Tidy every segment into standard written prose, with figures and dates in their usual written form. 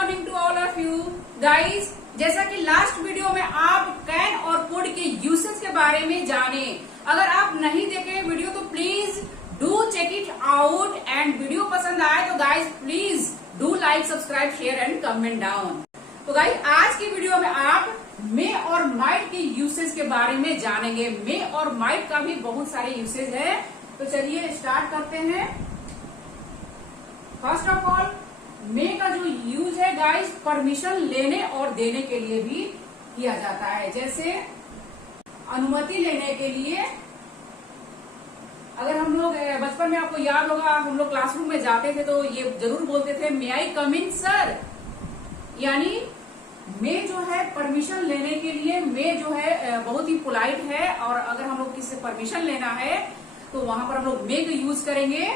Morning to all of you guys. जैसा कि last video में आप कैन और कुड के यूसेज के बारे में जाने, अगर आप नहीं देखे वीडियो तो please do check it out and video पसंद आए तो guys please do like, subscribe, share and comment down. तो गाइस आज की वीडियो में आप मे और माइट के यूसेज के बारे में जानेंगे। मे और माइट का भी बहुत सारे यूसेज है, तो चलिए स्टार्ट करते हैं। फर्स्ट ऑफ ऑल, मे का जो यूज है गाइस परमिशन लेने और देने के लिए भी किया जाता है। जैसे अनुमति लेने के लिए, अगर हम लोग बचपन में आपको याद होगा, हम लोग क्लासरूम में जाते थे तो ये जरूर बोलते थे मे आई कम इन सर। यानी मे जो है परमिशन लेने के लिए, मे जो है बहुत ही पोलाइट है, और अगर हम लोग किसी से परमिशन लेना है तो वहां पर हम लोग मे का यूज करेंगे।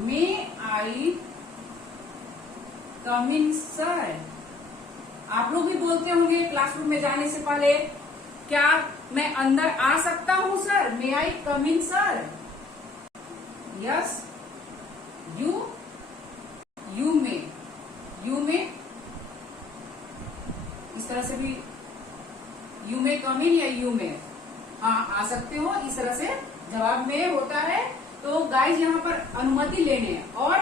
मे आई कम इन सर। आप लोग भी बोलते होंगे क्लासरूम में जाने से पहले, क्या मैं अंदर आ सकता हूं sir? May I come in sir? Yes, you में इस तरह से भी यू में कम इन या यू में, हाँ आ सकते हो, इस तरह से जवाब में होता है। तो गाइस यहाँ पर अनुमति लेने, और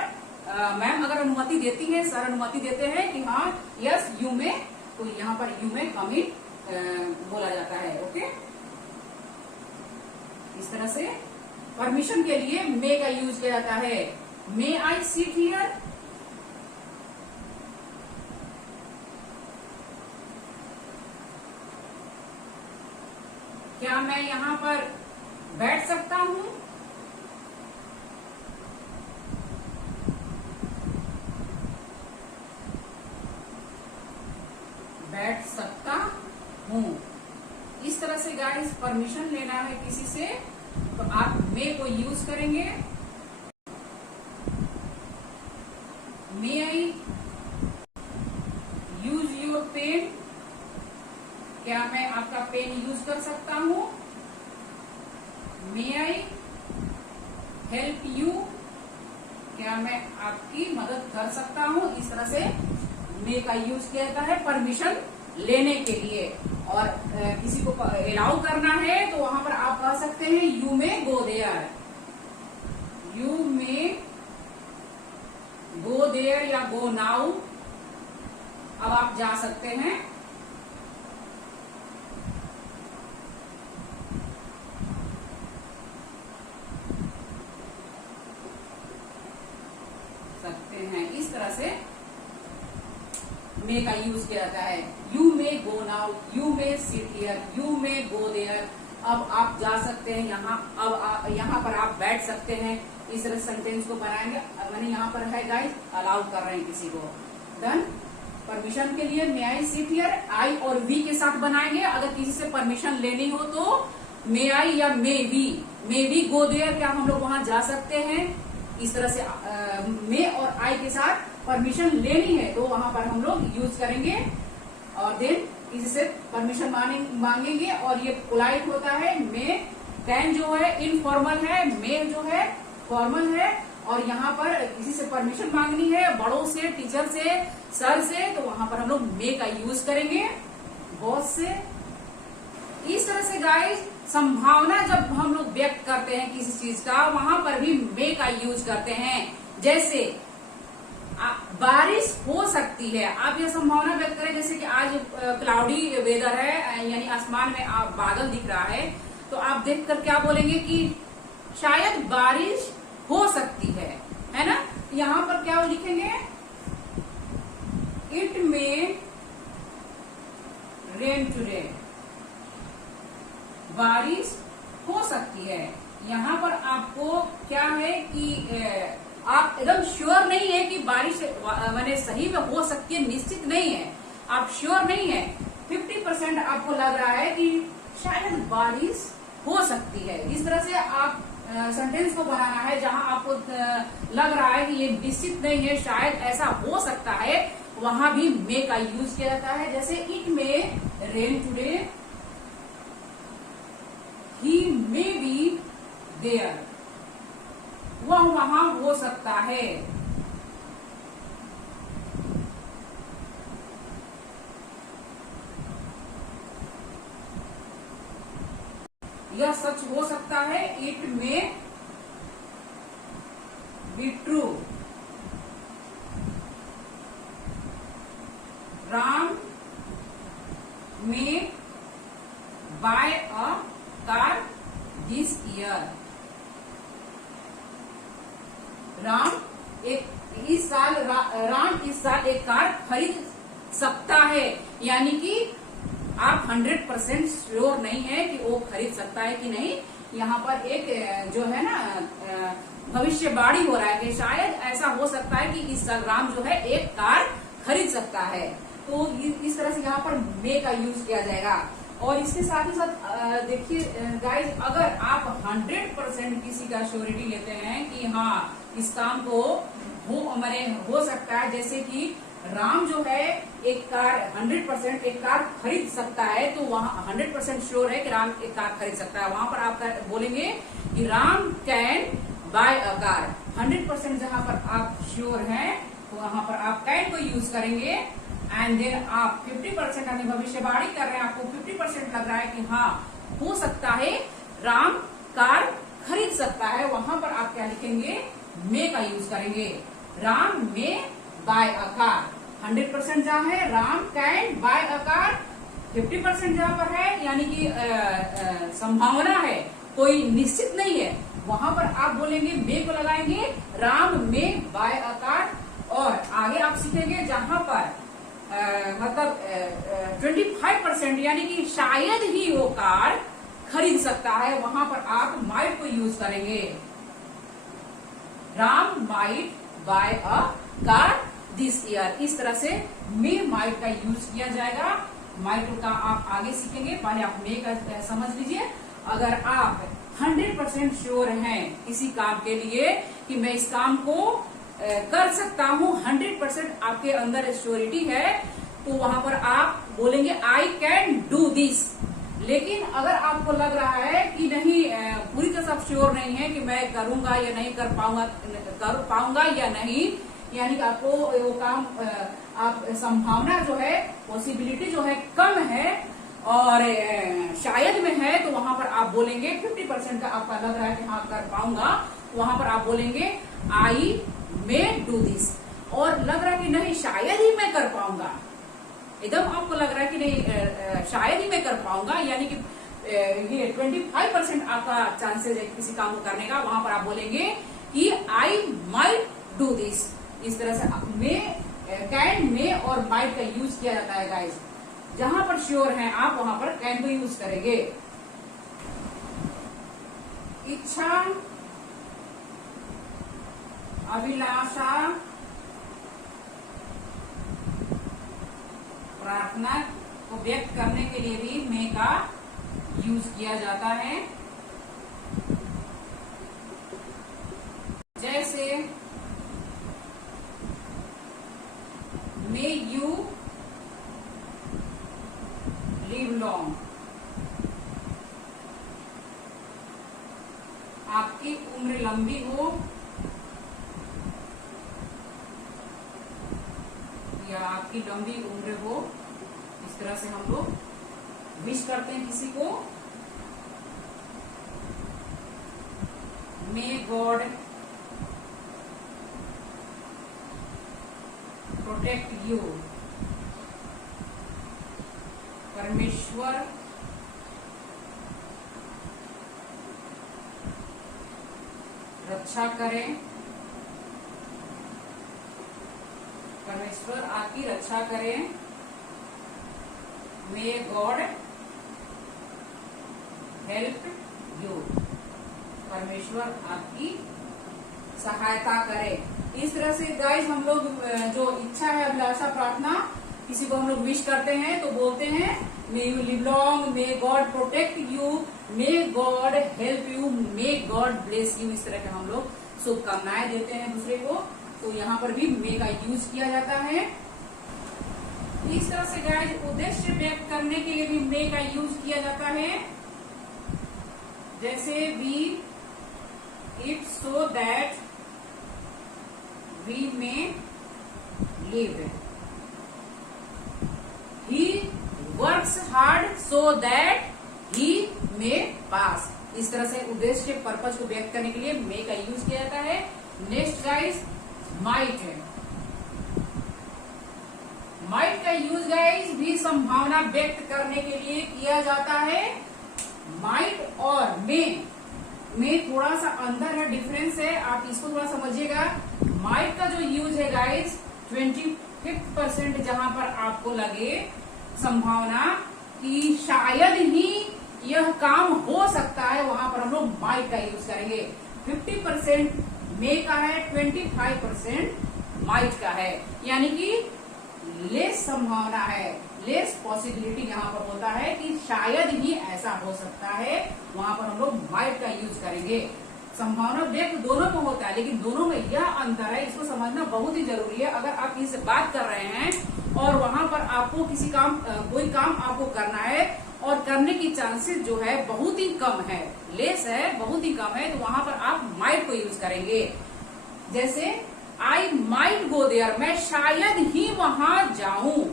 मैम अगर अनुमति देती है, सर अनुमति देते हैं कि हाँ यस यू में, तो यहाँ पर यू में कम इन बोला जाता है। ओके, इस तरह से परमिशन के लिए मे का यूज किया जाता है। मे आई सिट हियर? क्या मैं यहाँ पर बैठ सकता हूँ? बैठ सकता हूँ। इस तरह से गाइस परमिशन लेना है किसी से तो आप मे को यूज करेंगे। मे आई यूज योर पेन? क्या मैं आपका पेन यूज कर सकता हूँ? मे आई हेल्प यू? क्या मैं आपकी मदद कर सकता हूँ? इस तरह से मे का यूज किया जाता है परमिशन लेने के लिए। और किसी को अलाउ करना है तो वहां पर आप कह सकते हैं यू में गो देयर। यू में गो देयर या गो नाउ। अब आप जा सकते हैं। इस तरह से मे का यूज किया जाता है। यू में गो नाउ, यू में सिट हियर, यू में गो देयर। अब आप जा सकते हैं यहाँ, अब यहाँ पर आप बैठ सकते हैं। इस तरह सेंटेंस को बनाएंगे। मैंने यहाँ पर है गाइस अलाउ कर रहे हैं किसी को। डन। परमिशन के लिए मे आई सिट हियर आई और वी के साथ बनाएंगे। अगर किसी से परमिशन लेनी हो तो मे आई या मे वी गो देयर, क्या हम लोग वहां जा सकते हैं? इस तरह से मे और आई के साथ परमिशन लेनी है तो वहां पर हम लोग यूज करेंगे। और देन किसी से परमिशन मांगेंगे, और ये पोलाइट होता है। मे कैन जो है इनफॉर्मल है, मे जो है फॉर्मल है। और यहाँ पर किसी से परमिशन मांगनी है, बड़ों से, टीचर से, सर से, तो वहां पर हम लोग मे का यूज करेंगे। बॉस से। इस तरह से गाइस संभावना जब हम लोग व्यक्त करते हैं किसी चीज का, वहां पर भी मे का यूज करते हैं। जैसे बारिश हो सकती है, आप यह संभावना व्यक्त करें, जैसे कि आज क्लाउडी वेदर है, यानी आसमान में बादल दिख रहा है, तो आप देखकर क्या बोलेंगे कि शायद बारिश हो सकती है ना? यहाँ पर क्या लिखेंगे? It may rain today. बारिश हो सकती है। यहाँ पर आपको क्या है कि आप एकदम श्योर नहीं है कि बारिश मैंने सही में हो सकती है, निश्चित नहीं है, आप श्योर नहीं है। 50% आपको लग रहा है कि शायद बारिश हो सकती है। इस तरह से आप सेंटेंस को बनाना है जहां आपको लग रहा है कि ये निश्चित नहीं है, शायद ऐसा हो सकता है, वहां भी मे का यूज किया जाता है। जैसे it may rain today, he may be there, वह वहां हो सकता है। यह सच हो सकता है, it may be true. Ram may buy a car this year. Ram इस साल एक कार खरीद सकता है, यानी कि आप 100% श्योर नहीं है कि वो खरीद सकता है कि नहीं। यहाँ पर एक जो है ना भविष्यवाणी हो रहा है कि शायद ऐसा हो सकता है कि इस साल राम जो है एक कार खरीद सकता है। तो इस तरह से यहाँ पर मे का यूज किया जाएगा। और इसके साथ ही साथ देखिए गाइज, अगर आप 100% किसी का श्योरिटी लेते हैं कि हाँ इस काम को हो सकता है, जैसे कि राम जो है एक कार 100% एक कार खरीद सकता है, तो वहां 100% श्योर है कि राम एक कार खरीद सकता है। वहां पर आप बोलेंगे कि Ram can buy a car. 100% जहां पर आप श्योर हैं तो वहां पर आप कैन को यूज करेंगे। एंड देन आप 50% यानी भविष्यवाणी कर रहे हैं, आपको 50% लग रहा है कि हाँ हो सकता है राम कार खरीद सकता है, वहां पर आप क्या लिखेंगे, मे का यूज करेंगे। Ram may buy a car. 100% जहां है Ram can buy a car, 50% जहां पर है यानी कि संभावना है, कोई निश्चित नहीं है, वहां पर आप बोलेंगे मे को लगाएंगे, Ram may buy a car. और आगे आप सीखेंगे जहां पर मतलब 25% यानी कि शायद ही वो कार खरीद सकता है, वहां पर आप माइट को यूज करेंगे। Ram might buy a car this year. इस तरह से मे माइट का यूज किया जाएगा। माइट का आप आगे सीखेंगे, पहले आप मे का समझ लीजिए। अगर आप 100% श्योर हैं किसी काम के लिए कि मैं इस काम को कर सकता हूं, 100% आपके अंदर श्योरिटी है, तो वहां पर आप बोलेंगे आई कैन डू दिस। लेकिन अगर आपको लग रहा है कि नहीं, पूरी तरह से आप श्योर नहीं है कि मैं करूंगा या नहीं कर पाऊंगा या नहीं, यानी कि आपको वो काम आप संभावना जो है, पॉसिबिलिटी जो है कम है और शायद में है, तो वहां पर आप बोलेंगे 50% का आपका लग रहा है कि हाँ कर पाऊंगा, वहां पर आप बोलेंगे आई मे डू दिस। और लग रहा है कि नहीं शायद ही मैं कर पाऊंगा, एकदम आपको लग रहा है कि नहीं शायद ही मैं कर पाऊंगा, यानी कि ये 25% आपका चांसेस है किसी काम को करने का, वहां पर आप बोलेंगे कि आई माइट डू दिस। इस तरह से मे, कैन, मे और माइट का यूज किया जाता है गाइस। जहां पर श्योर हैं आप वहां पर कैन को यूज करेंगे। इच्छा, अभिलाषा, प्रार्थना को व्यक्त करने के लिए भी मे का यूज किया जाता है। जैसे मे यू लिव लॉन्ग, आपकी उम्र लंबी हो या आपकी लंबी उम्र हो, इस तरह से हम लोग विश करते हैं किसी को। मे गॉड प्रोटेक्ट यू, परमेश्वर रक्षा करें, परमेश्वर आपकी रक्षा करें। मे गॉड हेल्प यू, परमेश्वर आपकी सहायता करे। इस तरह से गाइस हम लोग जो इच्छा है, अभिलाषा, प्रार्थना, किसी को हम लोग विश करते हैं तो बोलते हैं may you live long, may God protect you, may God help you, may God bless you. इस तरह के हम लोग शुभकामनाएं देते हैं दूसरे को, तो यहाँ पर भी मे का यूज किया जाता है। इस तरह से गाइस उद्देश्य व्यक्त करने के लिए भी मे का यूज किया जाता है। जैसे we eat so that we may live, he works hard so that he may pass. इस तरह से उद्देश्य पर्पज को व्यक्त करने के लिए मे का यूज किया जाता है। Next guys might. माइट का यूज गाइस भी संभावना व्यक्त करने के लिए किया जाता है। माइट और मे में थोड़ा सा अंदर है, डिफरेंस है, आप इसको थोड़ा समझिएगा। माइट का जो यूज है गाइस 25% जहां पर आपको लगे संभावना कि शायद ही यह काम हो सकता है, वहां पर हम लोग माइट का यूज करेंगे। 50% मे का है, 25% माइट का है, यानी कि लेस संभावना है, लेस पॉसिबिलिटी यहाँ पर होता है कि शायद ही ऐसा हो सकता है, वहां पर हम लोग माइट का यूज करेंगे। संभावना व्यक्त दोनों में होता है, लेकिन दोनों में यह अंतर है, इसको समझना बहुत ही जरूरी है। अगर आप किसी से बात कर रहे हैं और वहां पर आपको कोई काम आपको करना है और करने की चांसेस जो है बहुत ही कम है, लेस है, बहुत ही कम है, तो वहां पर आप माइट को यूज करेंगे। जैसे आई माइट गो देयर, मैं शायद ही वहां जाऊं।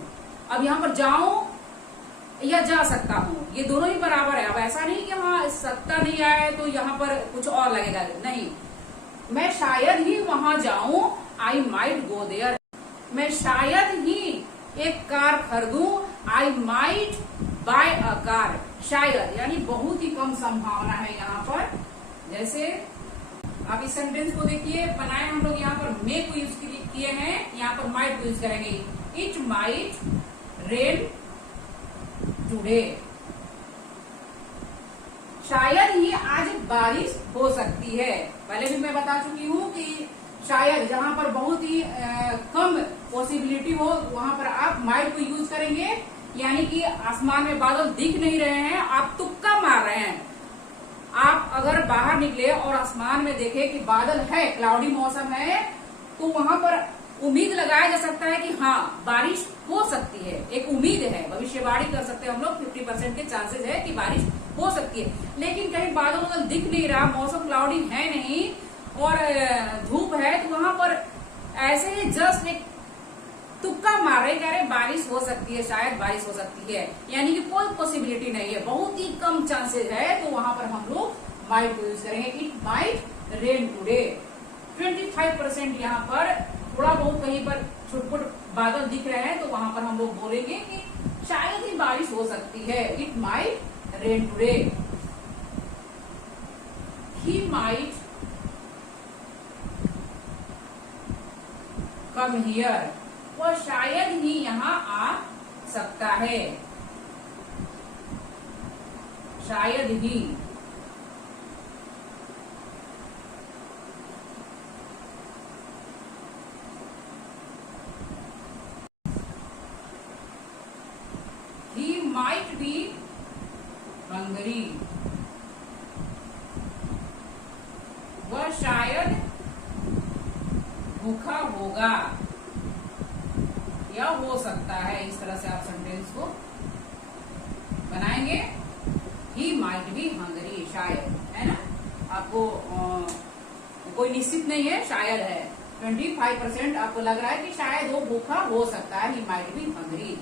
अब यहाँ पर जाऊं या जा सकता हूं, ये दोनों ही बराबर है। अब ऐसा नहीं कि वहां सत्ता नहीं आए तो यहाँ पर कुछ और लगेगा, नहीं। मैं शायद ही वहां जाऊं, आई माइट गो देयर। मैं शायद ही एक कार खरीदूं, I might buy a car. शायद यानी बहुत ही कम संभावना है यहाँ पर। जैसे आप इस सेंटेंस को देखिए, बनाए हम लोग यहाँ पर मे को यूज किए हैं, यहाँ पर माइट को यूज करेंगे। इट माइट रेन टुडे, शायद ही आज बारिश हो सकती है। पहले भी मैं बता चुकी हूँ कि शायद जहां पर बहुत ही कम पॉसिबिलिटी हो, वहां पर आप माइट को यूज करेंगे। यानी कि आसमान में बादल दिख नहीं रहे हैं, आप तुक्का मार रहे हैं। आप अगर बाहर निकले और आसमान में देखे कि बादल है, क्लाउडी मौसम है, तो वहां पर उम्मीद लगाया जा सकता है कि हाँ बारिश हो सकती है, एक उम्मीद है, भविष्यवाणी कर सकते हैं हम लोग। 50% के चांसेस है कि बारिश हो सकती है। लेकिन कहीं बादल दिख नहीं रहा, मौसम क्लाउडी है नहीं और धूप है, तो वहां पर ऐसे ही जस्ट एक तुक्का मार रहे, कह रहे बारिश हो सकती है, शायद बारिश हो सकती है, यानी कि कोई पॉसिबिलिटी नहीं है, बहुत ही कम चांसेस है, तो वहां पर हम लोग माइट को यूज करेंगे। It might rain today. 25% यहाँ पर थोड़ा बहुत कहीं पर छुटपुट बादल दिख रहे हैं, तो वहां पर हम लोग बोलेंगे कि शायद ही बारिश हो सकती है। It might rain today. He might come here, वह शायद ही यहाँ आ सकता है, शायद ही। He might be hungry, वह शायद भूखा होगा या हो सकता है। इस तरह से आप सेंटेंस को बनाएंगे। He might be hungry, शायद, है ना। आपको कोई निश्चित नहीं है, शायद है। 25% आपको लग रहा है कि शायद वो भूखा हो सकता है। He might be hungry।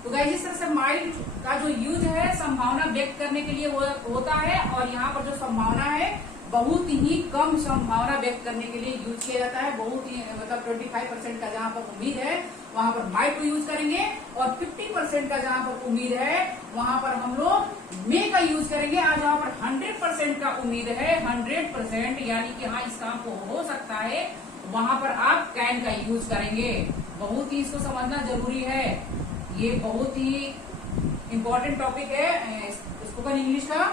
तो गाइस इस तरह से माइट का जो यूज है संभावना व्यक्त करने के लिए होता है, और यहाँ पर जो संभावना है बहुत ही कम संभावना व्यक्त करने के लिए यूज किया जाता है। बहुत ही मतलब 25% का जहाँ पर उम्मीद है वहां पर माइट को यूज करेंगे, और 50% का जहाँ पर उम्मीद है वहां पर हम लोग मे का यूज करेंगे। आज जहाँ पर 100% का उम्मीद है, 100% यानी कि हाँ इस काम को हो सकता है, वहां पर आप कैन का यूज करेंगे। बहुत ही इसको समझना जरूरी है, ये बहुत ही इम्पोर्टेंट टॉपिक है। स्पोकन इंग्लिश का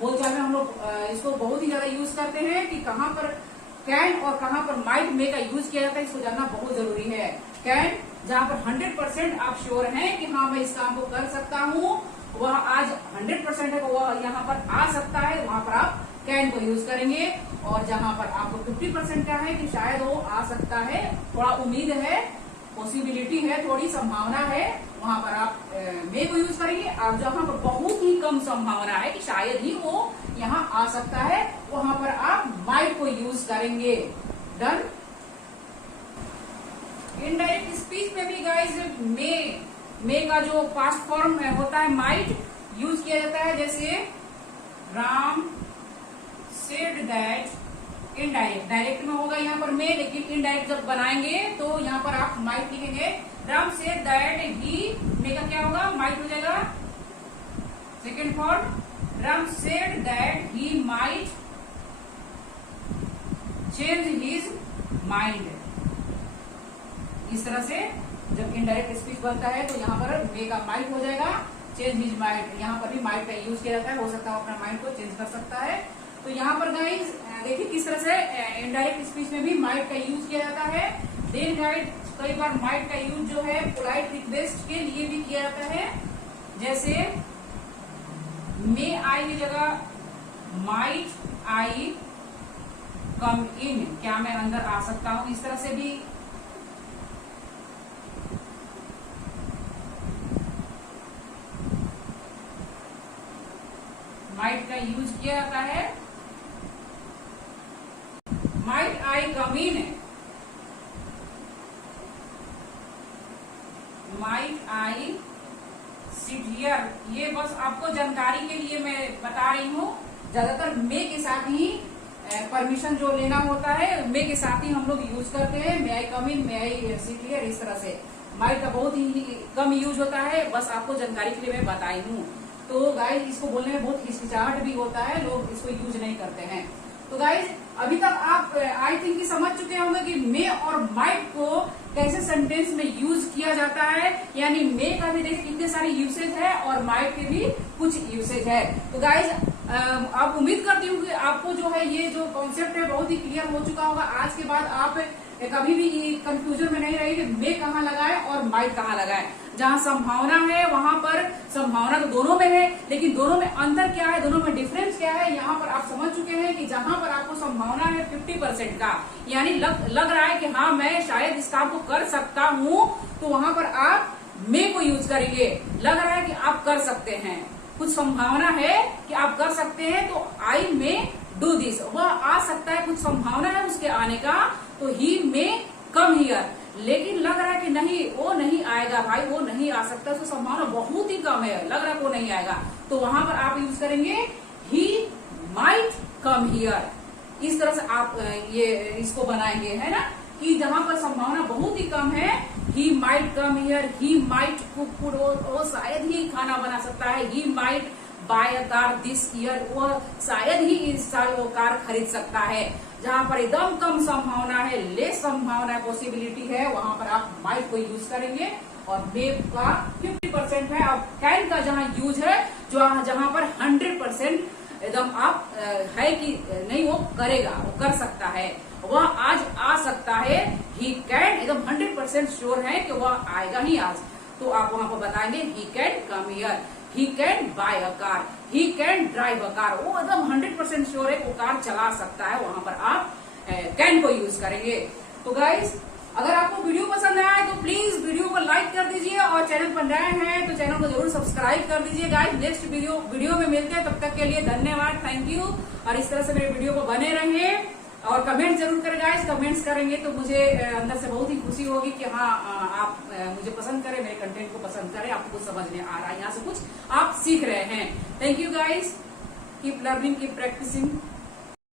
बोलचाल में हम लोग इसको बहुत ही ज्यादा यूज करते हैं कि कहाँ पर कैन और कहाँ पर माइट मे का यूज किया जाता है, इसको जानना बहुत जरूरी है। कैन जहाँ पर 100% आप श्योर हैं कि हाँ मैं इस काम को कर सकता हूँ, वह आज 100% है, वह यहाँ पर आ सकता है, वहां पर आप कैन को यूज करेंगे। और जहाँ पर आपको 50% का है कि शायद वो आ सकता है, थोड़ा उम्मीद है, पॉसिबिलिटी है, थोड़ी संभावना है, वहां पर आप मे को यूज करेंगे। और जहां पर बहुत ही कम संभावना है कि शायद ही वो यहाँ आ सकता है, वहां पर आप माइट को यूज करेंगे। डन। इनडायरेक्ट स्पीच में भी गाइस मे का जो पास्ट फॉर्म होता है माइट यूज किया जाता है। जैसे Ram said that, indirect, direct में होगा यहाँ पर मे, लेकिन इनडायरेक्ट जब बनाएंगे तो यहाँ पर आप माइट लिखेंगे। राम सेड दैट ही, मे का क्या होगा, माइट हो जाएगा। Second form, Ram said that he might change his mind. इस तरह से जब इनडायरेक्ट स्पीच बनता है तो यहाँ पर मे का माइट हो जाएगा, चेंज हिज माइंड। यहाँ पर भी माइट का यूज किया जाता है, हो सकता है अपना माइंड को चेंज कर सकता है। तो यहाँ पर गाइस देखिए किस तरह से इनडायरेक्ट स्पीच में भी माइट का यूज किया जाता है। देन गाइड कई बार माइट का यूज जो है पोलाइट रिक्वेस्ट के लिए भी किया जाता है, जैसे मे आई की जगह माइट आई कम इन, क्या मैं अंदर आ सकता हूं, इस तरह से भी माइट का यूज किया जाता है। Might I come in, might I sit here, ये बस आपको जानकारी के लिए मैं बता रही हूँ। ज्यादातर मे के साथ ही परमिशन जो लेना होता है, मे के साथ ही हम लोग यूज करते हैं। मे आई कम इन, मे आई सिट हियर, इस तरह से माइट का बहुत ही कम यूज होता है, बस आपको जानकारी के लिए मैं बताई हूँ। तो गाइज इसको बोलने में बहुत हिचकिचाहट भी होता है, लोग इसको यूज नहीं करते हैं। तो गाइज अभी तक आप आई थिंक समझ चुके होंगे कि मे और माइट को कैसे सेंटेंस में यूज किया जाता है। यानी मे का भी देखिए कितने सारे यूसेज है और माइट के भी कुछ यूसेज है। तो गाइज आप उम्मीद करती हूँ कि आपको जो है ये जो कॉन्सेप्ट है बहुत ही क्लियर हो चुका होगा। आज के बाद आप कभी भी कंफ्यूजन में नहीं रहेगी मे कहाँ लगाए और माइट कहाँ लगाए। जहाँ संभावना है वहां पर संभावना तो दोनों में है, लेकिन दोनों में अंतर क्या है, दोनों में डिफरेंस क्या है, यहाँ पर आप समझ चुके हैं कि जहाँ पर आपको संभावना है 50% का, यानी लग रहा है कि हाँ मैं शायद इस काम को कर सकता हूँ, तो वहां पर आप मे को यूज करेंगे। लग रहा है कि आप कर सकते हैं, कुछ संभावना है कि आप कर सकते हैं, तो आई मे डू दिस, वह आ सकता है, कुछ संभावना है उसके आने का, तो ही मे कम हियर। लेकिन लग रहा है कि नहीं वो नहीं आएगा भाई, वो नहीं आ सकता, उसकी संभावना बहुत ही कम है, लग रहा है वो नहीं आएगा, तो वहां पर आप यूज करेंगे ही माइट कम हियर। इस तरह से आप ये इसको बनाएंगे, है ना, कि जहां पर संभावना बहुत ही कम है, he might come here, he might cook food, वो शायद ही खाना बना सकता है, he might buy a car this year, वो शायद ही इस साल वो कार खरीद सकता है। जहां पर एकदम कम संभावना है, लेस संभावना पॉसिबिलिटी है, वहां पर आप माइट को यूज करेंगे। और मे का 50% है। अब कैन का जहां यूज है, जहां पर 100% एकदम आप है कि नहीं वो करेगा, वो कर सकता है, वह आज आ सकता है, ही कैन, एकदम 100% श्योर है कि वह आएगा ही आज, तो आप वहां पर बताएंगे he can come here, he can buy a car, he can drive a car, वो एकदम 100% श्योर है वो कार चला सकता है, वहां पर आप कैन को यूज करेंगे। तो गाइस अगर आपको वीडियो पसंद आया तो प्लीज वीडियो को लाइक कर दीजिए, और चैनल पर नए हैं तो चैनल को जरूर सब्सक्राइब कर दीजिए। गाइस नेक्स्ट वीडियो में मिलते हैं, तब तक के लिए धन्यवाद, थैंक यू। और इस तरह से मेरे वीडियो को बने रहिए और कमेंट जरूर करें गाइस, कमेंट्स करेंगे तो मुझे अंदर से बहुत ही खुशी होगी कि हाँ आप मुझे पसंद करें, मेरे कंटेंट को पसंद करें, आपको कुछ समझ में आ रहा है, यहाँ से कुछ आप सीख रहे हैं। Thank you guys, keep learning, keep practising.